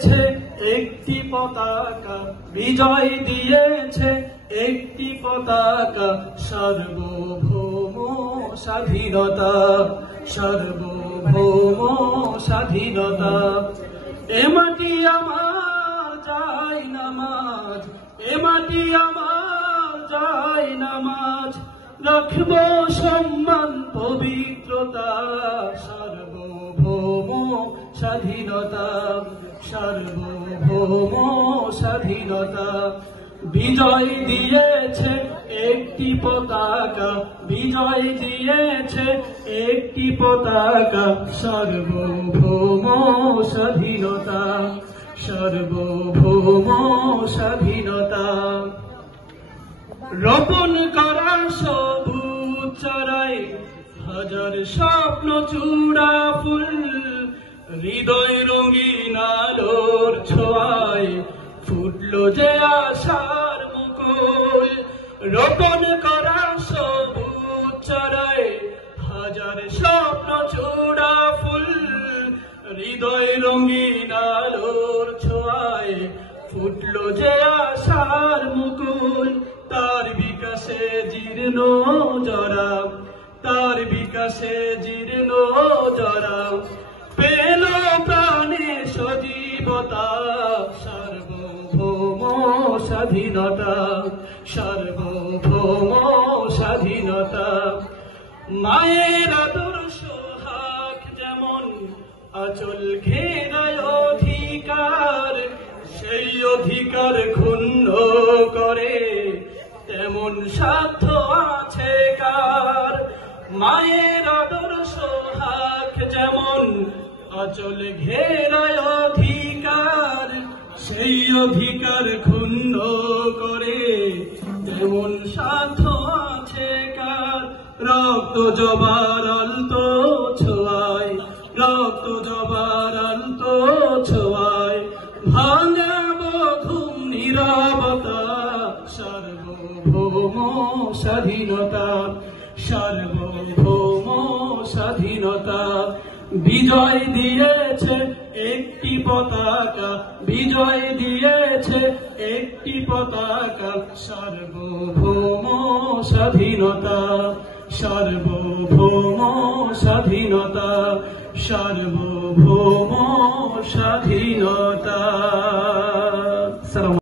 দিয়েছে একটি পতাকা, বিজয় দিয়েছে একটি পতাকা, সার্বভৌম স্বাধীনতা, সার্বভৌম স্বাধীনতা। এ মাটি আমার যায় নামাজ, এ মাটি আমার যায় নামাজ, রাখব সম্মান পবিত্রতা, সার্বভৌম স্বাধীনতা, সার্বভৌম স্বাধীনতা। বিজয় দিয়েছে একটি পতাকা, বিজয় দিয়েছে একটি পতাকা, সার্বভৌম স্বাধীনতা, সার্বভৌম স্বাধীনতা। রোপণ করা সবুজ চারায় হাজার স্বপ্ন চূড়া ফুল, হৃদয় রঙিন আলোর ছোঁয়ায় ফুটলো যে আশার মুকুল। রোপণ করা সবুজ চারায় হাজার স্বপ্ন চূড়া ফুল, হৃদয় রঙিন আলোর ছোঁয়ায় ফুটলো যে আশার মুকুল। তার বিকাশে জীর্ণ জরা, তার বিকাশে জীর্ণ জরা পেল প্রাণে সজীবতা, সার্বভৌম স্বাধীনতা, সার্বভৌম স্বাধীনতা। মায়ের আদর্শ হাক যেমন আঁচল ঘেরায় অধিকার, সেই অধিকার ক্ষুণ্ণ করে তেমন সাধ্য আছে কার। মায়ের আদর্শ হাক যেমন আঁচল ঘেরায় অধিকার, সেই অধিকার ক্ষুণ্ণ করে তেমন সাধ্য আছে কার। রক্ত জবার আলতো ছোঁয়ায়, রক্ত জবার আলতো ছোঁয়ায় ভাঙাবো ঘুম নীরবতা, সার্বভৌম স্বাধীনতা, সার্বভৌম স্বাধীনতা। বিজয় দিয়েছে একটি পতাকা, বিজয় দিয়েছে একটি পতাকা, সার্বভৌম স্বাধীনতা, সার্বভৌম স্বাধীনতা, সার্বভৌম স্বাধীনতা।